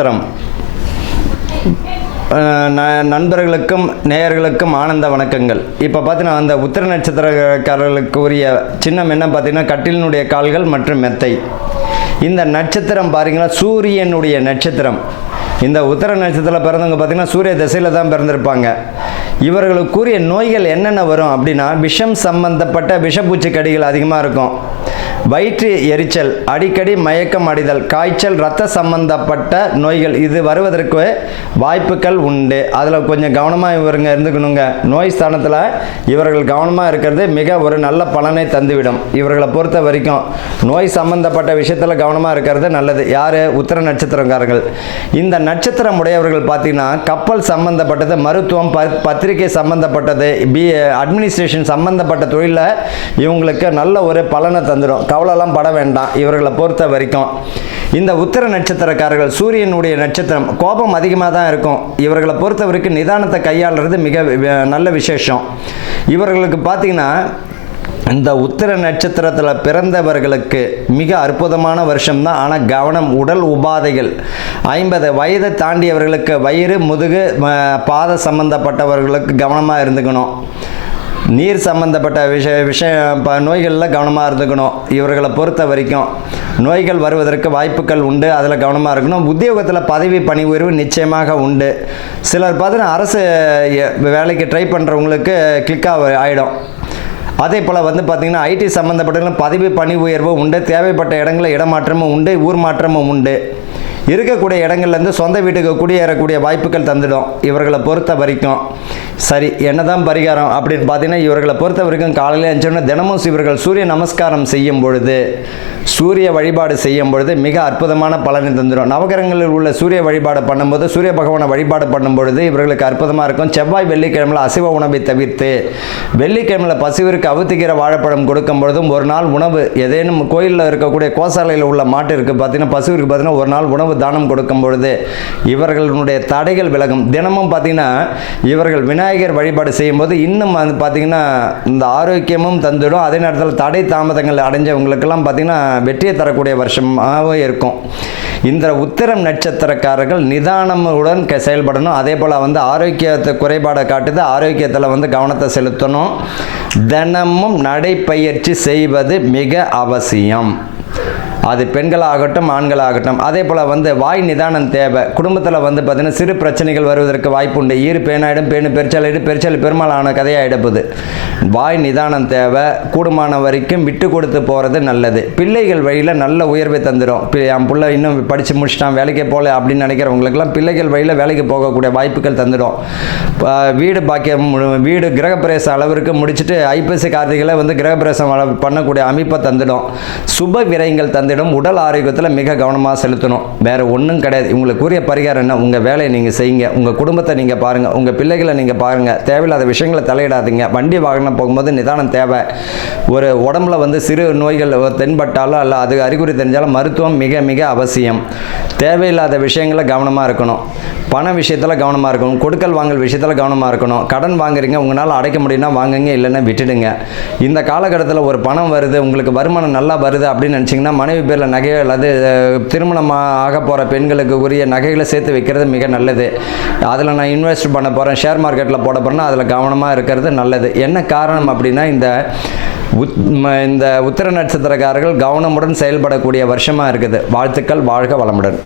நட்சத்திரம். நண்பர்களுக்கும் நேயர்களுக்கும் ஆனந்த வணக்கங்கள். இப்போ பார்த்தீங்கன்னா அந்த உத்திர நட்சத்திரக்காரர்களுக்கு உரிய சின்னம் என்ன பார்த்தீங்கன்னா கட்டிலினுடைய கால்கள் மற்றும் மெத்தை. இந்த நட்சத்திரம் பாருங்களா சூரியனுடைய நட்சத்திரம். இந்த உத்திர நட்சத்திரத்தில் பிறந்தவங்க பார்த்தீங்கன்னா சூரிய திசையில் தான் பிறந்திருப்பாங்க. இவர்களுக்குரிய நோய்கள் என்னென்ன வரும் அப்படின்னா விஷம் சம்பந்தப்பட்ட விஷப்பூச்சி கடிகள் அதிகமாக இருக்கும். வயிற்று எரிச்சல் அடிக்கடி மயக்கம் அடைதல் காய்ச்சல் ரத்த சம்பந்தப்பட்ட நோய்கள் இது வருவதற்கு வாய்ப்புகள் உண்டு. அதில் கொஞ்சம் கவனமாக இவருங்க இருந்துக்கணுங்க. நோய் ஸ்தானத்தில் இவர்கள் கவனமாக இருக்கிறது மிக ஒரு நல்ல பலனை தந்துவிடும். இவர்களை பொறுத்த வரைக்கும் நோய் சம்பந்தப்பட்ட விஷயத்தில் கவனமாக இருக்கிறது நல்லது. யார்? உத்தர நட்சத்திரக்காரர்கள். இந்த நட்சத்திரம் உடையவர்கள் பார்த்தீங்கன்னா கப்பல் சம்பந்தப்பட்டது மருத்துவம் பத்திரிகை சம்பந்தப்பட்டது பி அட்மினிஸ்ட்ரேஷன் சம்பந்தப்பட்ட தொழிலில் இவங்களுக்கு நல்ல ஒரு பலனை தந்துடும் கவலைலாம் பட வேண்டாம். இவர்களை பொறுத்த வரைக்கும் இந்த உத்திர நட்சத்திரக்காரர்கள் சூரியனுடைய நட்சத்திரம் கோபம் அதிகமாக தான் இருக்கும். இவர்களை பொறுத்த வரைக்கும் நிதானத்தை கையாளுறது மிக நல்ல விசேஷம். இவர்களுக்கு பார்த்தீங்கன்னா இந்த உத்திர நட்சத்திரத்தில் பிறந்தவர்களுக்கு மிக அற்புதமான வருஷம்தான் ஆனால் கவனம் உடல் உபாதைகள் ஐம்பது வயதை தாண்டியவர்களுக்கு வயிறு முதுகு பாத சம்பந்தப்பட்டவர்களுக்கு கவனமாக இருந்துக்கணும். நீர் சம்பந்தப்பட்ட விஷய விஷயம் நோய்களில் கவனமாக இருந்துக்கணும். இவர்களை பொறுத்த வரைக்கும். நோய்கள் வருவதற்கு வாய்ப்புகள் உண்டு அதில் கவனமாக இருக்கணும். உத்தியோகத்தில் பதவி பணி உயர்வு நிச்சயமாக உண்டு. சிலர் பார்த்தீங்கன்னா அரசு வேலைக்கு ட்ரை பண்ணுறவங்களுக்கு கிளிக்காக ஆகிடும் அதே போல் வந்து பார்த்திங்கன்னா ஐடி சம்மந்தப்பட்ட பதவி பணி உயர்வு உண்டு. தேவைப்பட்ட இடங்களில் இடமாற்றமும் உண்டு ஊர் மாற்றமும் உண்டு. இருக்கக்கூடிய இடங்கள்லேருந்து சொந்த வீட்டுக்கு குடியேறக்கூடிய வாய்ப்புகள் தந்துடும். இவர்களை பொறுத்த வரைக்கும். சரி என்னதான் பரிகாரம் அப்படின்னு பார்த்தீங்கன்னா இவர்களை பொறுத்த வரைக்கும் காலையில் எழுந்தோடனே தினமும் இவர்கள் சூரிய நமஸ்காரம் செய்யும் பொழுது சூரிய வழிபாடு செய்யும் பொழுது மிக அற்புதமான பலனை தந்துடும். நவகிரகங்களில் உள்ள சூரிய வழிபாடு பண்ணும்போது சூரிய பகவானை வழிபாடு பண்ணும் பொழுது இவர்களுக்கு அற்புதமாக இருக்கும். செவ்வாய் வெள்ளிக்கிழமையில் அசைவ உணவை தவிர்த்து வெள்ளிக்கிழமையில் பசுவிற்கு அவுத்துக்கிற வாழைப்பழம் கொடுக்கும் பொழுதும் ஒரு நாள் உணவு ஏதேனும் கோயிலில் இருக்கக்கூடிய கோசாலையில் உள்ள மாட்டிற்கு பார்த்தீங்கன்னா பசுவிற்கு பார்த்தீங்கன்னா ஒரு நாள் உணவு தானம் கொடுக்கும் பொழுது இவர்களுடைய தடைகள் விலகும். தினமும் பார்த்தீங்கன்னா இவர்கள் விநாயகர் வழிபாடு செய்யும்போது இன்னும் வந்து பார்த்தீங்கன்னா இந்த ஆரோக்கியமும் தந்துடும். அதே நேரத்தில் தடை தாமதங்கள் அடைஞ்சவங்களுக்கெல்லாம் பார்த்தீங்கன்னா வெற்றியை தரக்கூடிய வருஷமாகவே இருக்கும். இந்த உத்திரம் நட்சத்திரக்காரர்கள் நிதானமுடன் செயல்படணும். அதே போல் வந்து ஆரோக்கியத்தை குறைபாடை காட்டுது. ஆரோக்கியத்தில் வந்து கவனத்தை செலுத்தணும். தினமும் நடைப்பயிற்சி செய்வது மிக அவசியம். அது பெண்களாகட்டும் ஆண்களாகட்டும். அதே போல் வந்து வாய் நிதானம் தேவை. குடும்பத்தில் வந்து பார்த்திங்கன்னா சிறு பிரச்சனைகள் வருவதற்கு வாய்ப்பு உண்டு. ஈறு பேனாயிடும் பேணு பெருச்சாலிடும் பெருச்சாலி பெருமாளான கதையாயிடப்புது வாய் நிதானம் தேவை. கூடுமான வரைக்கும் விட்டு கொடுத்து போகிறது நல்லது. பிள்ளைகள் வழியில் நல்ல உயர்வை தந்துடும் என் பிள்ளை இன்னும் படித்து முடிச்சிட்டான் வேலைக்கே போகல அப்படின்னு நினைக்கிறவங்களுக்கெல்லாம் பிள்ளைகள் வழியில் வேலைக்கு போகக்கூடிய வாய்ப்புகள் தந்துடும். வீடு பாக்கியம் வீடு கிரகப்பிரவேச அளவிற்கு முடிச்சுட்டு ஐப்பசி கார்த்திகளை வந்து கிரகப்பிரவேசம் அளவு பண்ணக்கூடிய அமைப்பை தந்துடும். சுப விரயங்கள் குழந்தையிடம் உடல் ஆரோக்கியத்தில் மிக கவனமாக செலுத்தணும். வேறு ஒன்றும் கிடையாது. உங்களுக்கு கூறிய பரிகாரம் என்ன? உங்கள் வேலையை நீங்கள் செய்யுங்க. உங்கள் குடும்பத்தை நீங்கள் பாருங்கள் உங்கள் பிள்ளைகளை நீங்கள் பாருங்கள் தேவையில்லாத விஷயங்களை தலையிடாதீங்க. வண்டி வாகனம் போகும்போது நிதானம் தேவை. ஒரு உடம்புல வந்து சிறு நோய்கள் தென்பட்டாலோ அல்ல அது அறிகுறி தெரிஞ்சாலும் மருத்துவம் மிக மிக அவசியம். தேவையில்லாத விஷயங்களை கவனமாக இருக்கணும். பண விஷயத்தில் கவனமாக இருக்கணும் கொடுக்கல் வாங்கல் விஷயத்தில் கவனமாக இருக்கணும். கடன் வாங்குறீங்க உங்களால் அடைக்க முடியும்னா வாங்குங்க இல்லைன்னா விட்டுடுங்க. இந்த காலகட்டத்தில் ஒரு பணம் வருது உங்களுக்கு வருமானம் நல்லா வருது அப்படின்னு நினச்சிங்கன்னா மனைவி பேரில் நகை அல்லது திருமணம் ஆக போகிற பெண்களுக்கு உரிய நகைகளை சேர்த்து வைக்கிறது மிக நல்லது. அதில் நான் இன்வெஸ்ட் பண்ண போகிறேன் ஷேர் மார்க்கெட்டில் போட போகிறேன்னா அதில் கவனமாக இருக்கிறது நல்லது. என்ன காரணம் அப்படின்னா இந்த உத் இந்த உத்திர நட்சத்திரக்காரர்கள் கவனமுடன் செயல்படக்கூடிய வருஷமாக இருக்குது. வாழ்த்துக்கள் வாழ்க வளமுடன்.